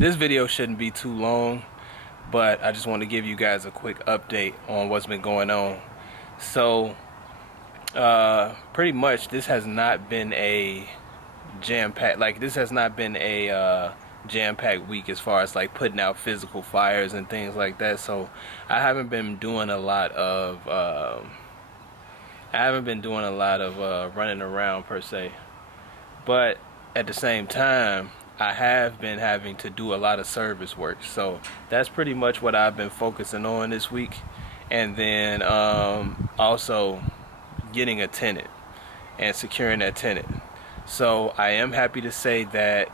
This video shouldn't be too long, but I just want to give you guys a quick update on what's been going on. So pretty much this has not been a jam-packed week as far as like putting out physical fires and things like that. So I haven't been doing a lot of running around per se, but at the same time I have been having to do a lot of service work. So that's pretty much what I've been focusing on this week. And then also getting a tenant and securing that tenant. So I am happy to say that,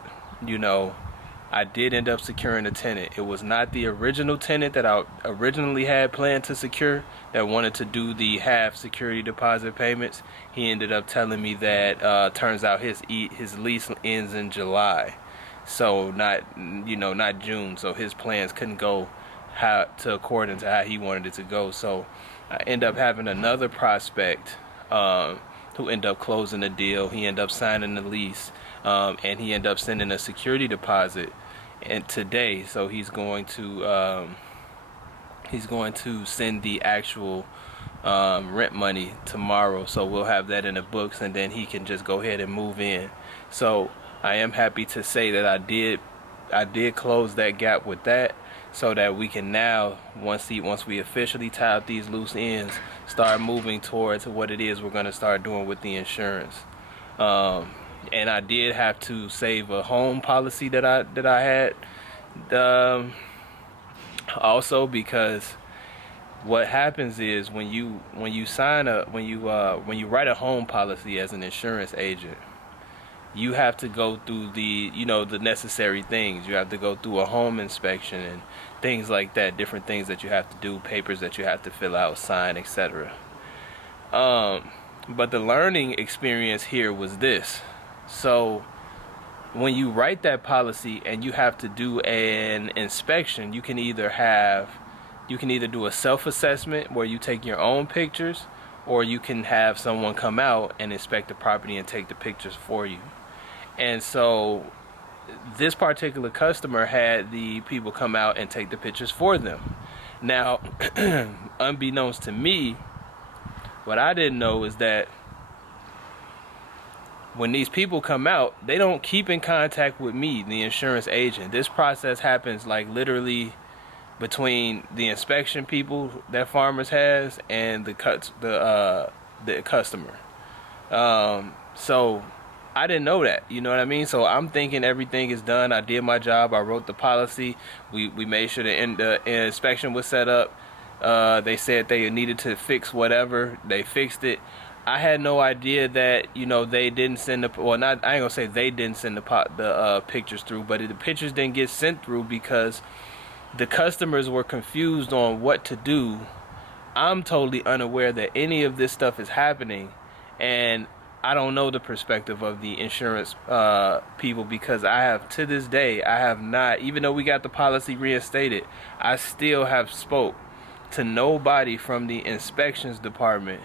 I did end up securing a tenant. It was not the original tenant that I originally had planned to secure that wanted to do the half security deposit payments. He ended up telling me that turns out his lease ends in July. So not June. So his plans couldn't go according to how he wanted it to go. So I end up having another prospect who ended up closing the deal. He ended up signing the lease, and he ended up sending a security deposit today. So he's going to send the actual rent money tomorrow. So we'll have that in the books, and then he can just go ahead and move in. So I am happy to say that I did close that gap with that, so that we can now, once we officially tie up these loose ends, start moving towards what it is we're going to start doing with the insurance. And I did have to save a home policy that I had, also, because what happens is when you write a home policy as an insurance agent, you have to go through the necessary things. You have to go through a home inspection and things like that, different things that you have to do, papers that you have to fill out, sign, etc. But the learning experience here was this. So when you write that policy and you have to do an inspection, you can either do a self-assessment where you take your own pictures, or you can have someone come out and inspect the property and take the pictures for you. And so this particular customer had the people come out and take the pictures for them. Now, unbeknownst to me, what I didn't know is that when these people come out, they don't keep in contact with me, the insurance agent. This process happens like literally between the inspection people that Farmers has and the customer. So I didn't know that, you know what I mean? So I'm thinking everything is done. I did my job. I wrote the policy. We made sure the inspection was set up. They said they needed to fix whatever. They fixed it. I had no idea that they didn't send I ain't gonna say they didn't send the pictures through, but the pictures didn't get sent through because the customers were confused on what to do. I'm totally unaware that any of this stuff is happening, and I don't know the perspective of the insurance people, because to this day, I have not, even though we got the policy reinstated, I still have spoke to nobody from the inspections department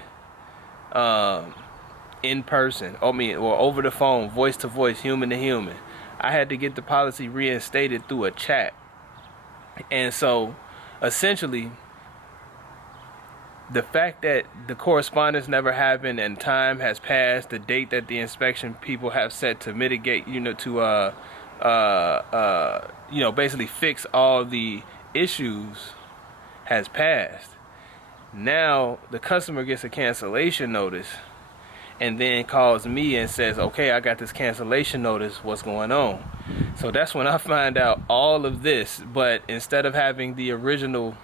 in person, or over the phone, voice to voice, human to human. I had to get the policy reinstated through a chat. And so essentially, the fact that the correspondence never happened and time has passed, the date that the inspection people have set to mitigate, basically fix all the issues has passed. Now the customer gets a cancellation notice and then calls me and says, okay, I got this cancellation notice, what's going on? So that's when I find out all of this. But instead of having the original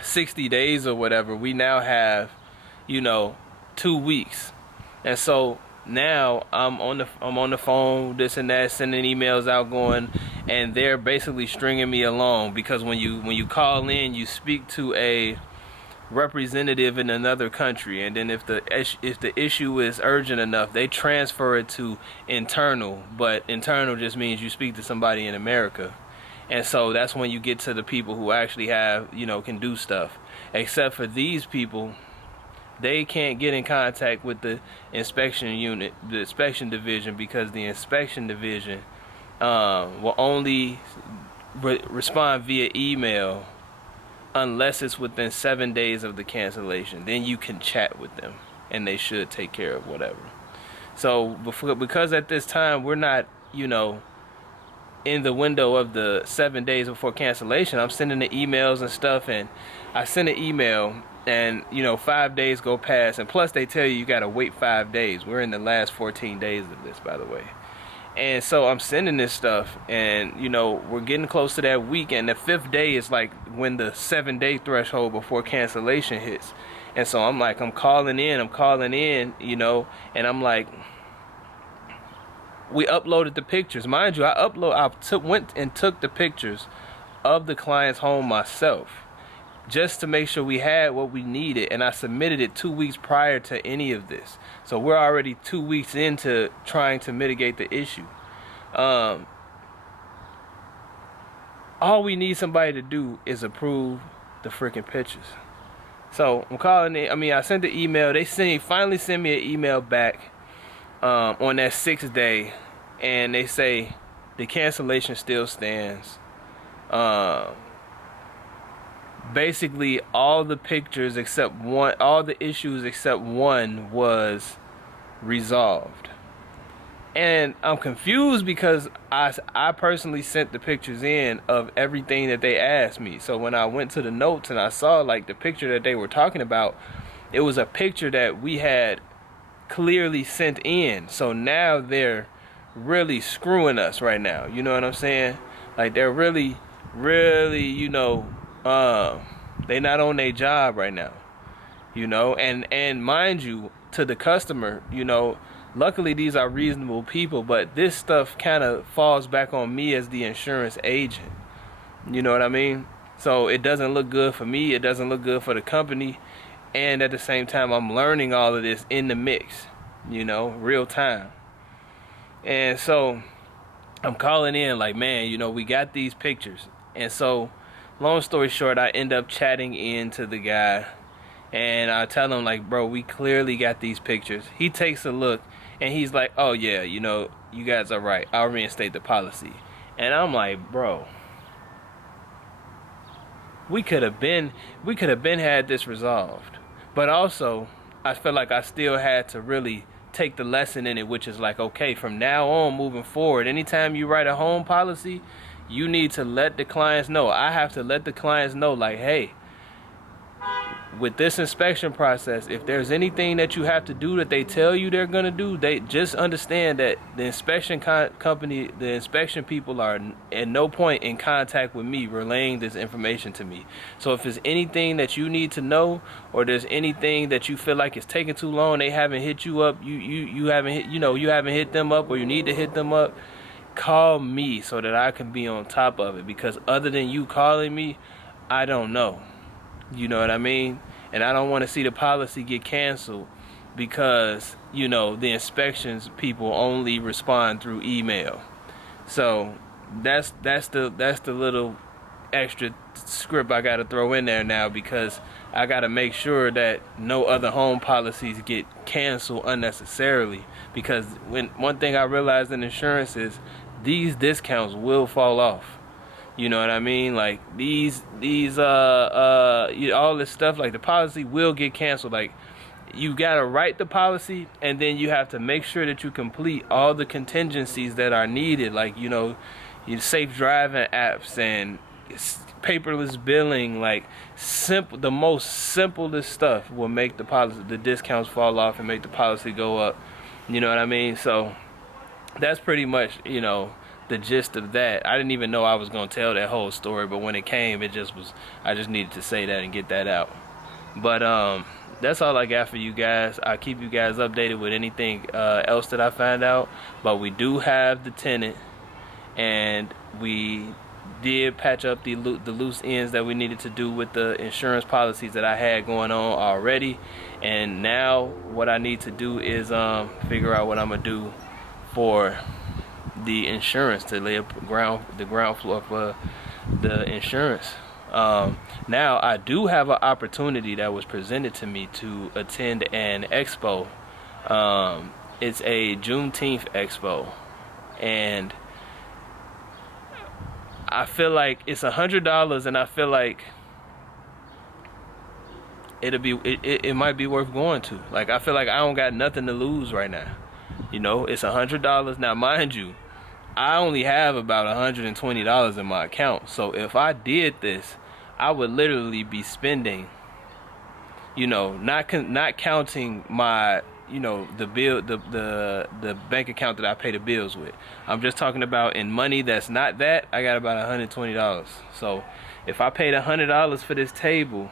60 days or whatever, we now have 2 weeks. And so now I'm on the phone, this and that, sending emails out, going, and they're basically stringing me along, because when you call in, you speak to a representative in another country, and then if the issue is urgent enough, they transfer it to internal. But internal just means you speak to somebody in America. And so that's when you get to the people who actually have, can do stuff. Except for these people, they can't get in contact with the inspection unit, the inspection division, because the inspection division will only respond via email unless it's within 7 days of the cancellation. Then you can chat with them, and they should take care of whatever. So because at this time we're not, in the window of the 7 days before cancellation, I'm sending the emails and stuff, and I send an email, and 5 days go past, and plus they tell you gotta wait 5 days. We're in the last 14 days of this, by the way. And so I'm sending this stuff, and we're getting close to that week, and the 5th day is like when the 7-day threshold before cancellation hits. And so I'm calling in, and I'm like, we uploaded the pictures. Mind you, went and took the pictures of the client's home myself, just to make sure we had what we needed, and I submitted it 2 weeks prior to any of this. So we're already 2 weeks into trying to mitigate the issue. All we need somebody to do is approve the freaking pictures. So I'm calling it. I sent the email. They finally sent me an email back on that 6th day, and they say the cancellation still stands. Basically all the pictures except one, all the issues except one was resolved. And I'm confused because I personally sent the pictures in of everything that they asked me. So when I went to the notes and I saw like the picture that they were talking about, it was a picture that we had clearly sent in. So now they're really screwing us right now. You know what I'm saying? Like they're really they not on their job right now, and mind you, to the customer, luckily these are reasonable people, but this stuff kind of falls back on me as the insurance agent. You know what I mean? So it doesn't look good for me, it doesn't look good for the company, and at the same time I'm learning all of this in the mix, real time. And so I'm calling in like, man, we got these pictures. And so long story short, I end up chatting into the guy, and I tell him like, bro, we clearly got these pictures. He takes a look, and he's like, oh yeah, you guys are right, I'll reinstate the policy. And I'm like, bro, we could have been had this resolved. But also I feel like I still had to really take the lesson in it, which is like, okay, from now on moving forward, anytime you write a home policy, you need to let the clients know. I have to let the clients know, like, hey, with this inspection process, if there's anything that you have to do that they tell you they're going to do, they just understand that the inspection company, the inspection people are at no point in contact with me relaying this information to me. So if there's anything that you need to know, or there's anything that you feel like it's taking too long, they haven't hit you up, you haven't hit, you haven't hit them up, or you need to hit them up, call me so that I can be on top of it, because other than you calling me, I don't know. You know what I mean? And I don't want to see the policy get canceled because, the inspections people only respond through email. So that's the little extra script I got to throw in there now, because I got to make sure that no other home policies get canceled unnecessarily. Because one thing I realized in insurance is these discounts will fall off. You know what I mean? Like these all this stuff, like the policy will get canceled. Like you gotta write the policy, and then you have to make sure that you complete all the contingencies that are needed, like your safe driving apps and paperless billing. Like the most simplest stuff will make the discounts fall off and make the policy go up. You know what I mean? So that's pretty much the gist of that. I didn't even know I was going to tell that whole story, but when it came, I just needed to say that and get that out. But that's all I got for you guys. I'll keep you guys updated with anything else that I find out. But we do have the tenant, and we did patch up the loose ends that we needed to do with the insurance policies that I had going on already. And now what I need to do is figure out what I'm going to do for the insurance, to lay up the ground floor for the insurance. Now I do have an opportunity that was presented to me to attend an expo. It's a Juneteenth expo, and I feel like it's $100, and I feel like it might be worth going to. Like, I feel like I don't got nothing to lose right now. You know, it's $100. Now, mind you, I only have about $120 in my account. So if I did this, I would literally be spending, you know, not counting my, you know, the bank account that I pay the bills with. I'm just talking about in money that's not that. I got about $120. So if I paid $100 for this table,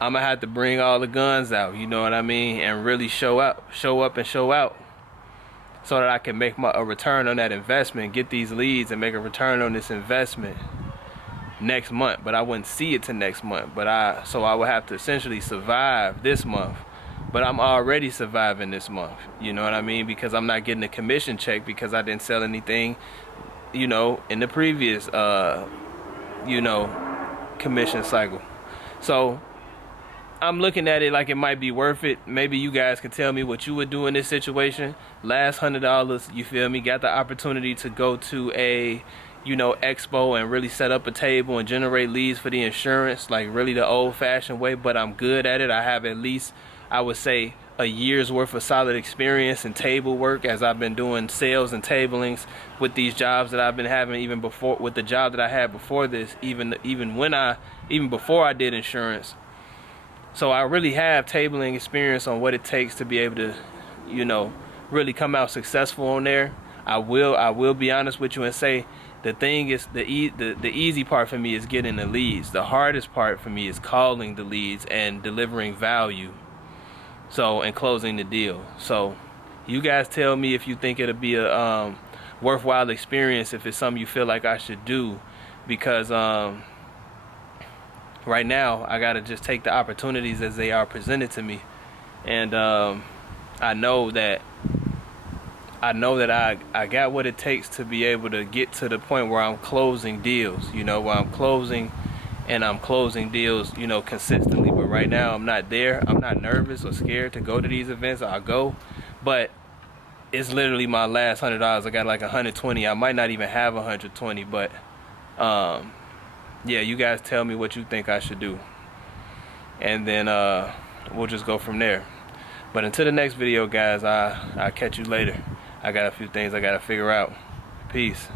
I'm gonna have to bring all the guns out, you know what I mean, and really show up and show out, so that I can make a return on that investment, get these leads and make a return on this investment next month. But I wouldn't see it till next month. So I would have to essentially survive this month. But I'm already surviving this month, you know what I mean, because I'm not getting a commission check because I didn't sell anything, you know, in the previous you know, commission cycle. So I'm looking at it like it might be worth it. Maybe you guys can tell me what you would do in this situation. Last $100, you feel me, got the opportunity to go to a, you know, expo and really set up a table and generate leads for the insurance, like really the old-fashioned way. But I'm good at it. I have at least, I would say, a year's worth of solid experience in table work, as I've been doing sales and tablings with these jobs that I've been having, even before, with the job that I had before this, even before I did insurance. So I really have tabling experience on what it takes to be able to, you know, really come out successful on there. I will be honest with you and say the thing is, the easy part for me is getting the leads. The hardest part for me is calling the leads and delivering value. So, and closing the deal. So you guys tell me if you think it'll be a worthwhile experience, if it's something you feel like I should do, because right now I gotta just take the opportunities as they are presented to me. And I know that I got what it takes to be able to get to the point where I'm closing deals, you know, where I'm closing deals, you know, consistently. But right now I'm not there. I'm not nervous or scared to go to these events. I'll go, but it's literally my last $100. I got like 120. I might not even have 120, but yeah, you guys tell me what you think I should do, and then we'll just go from there. But until the next video, guys, I'll catch you later. I got a few things I gotta figure out. Peace.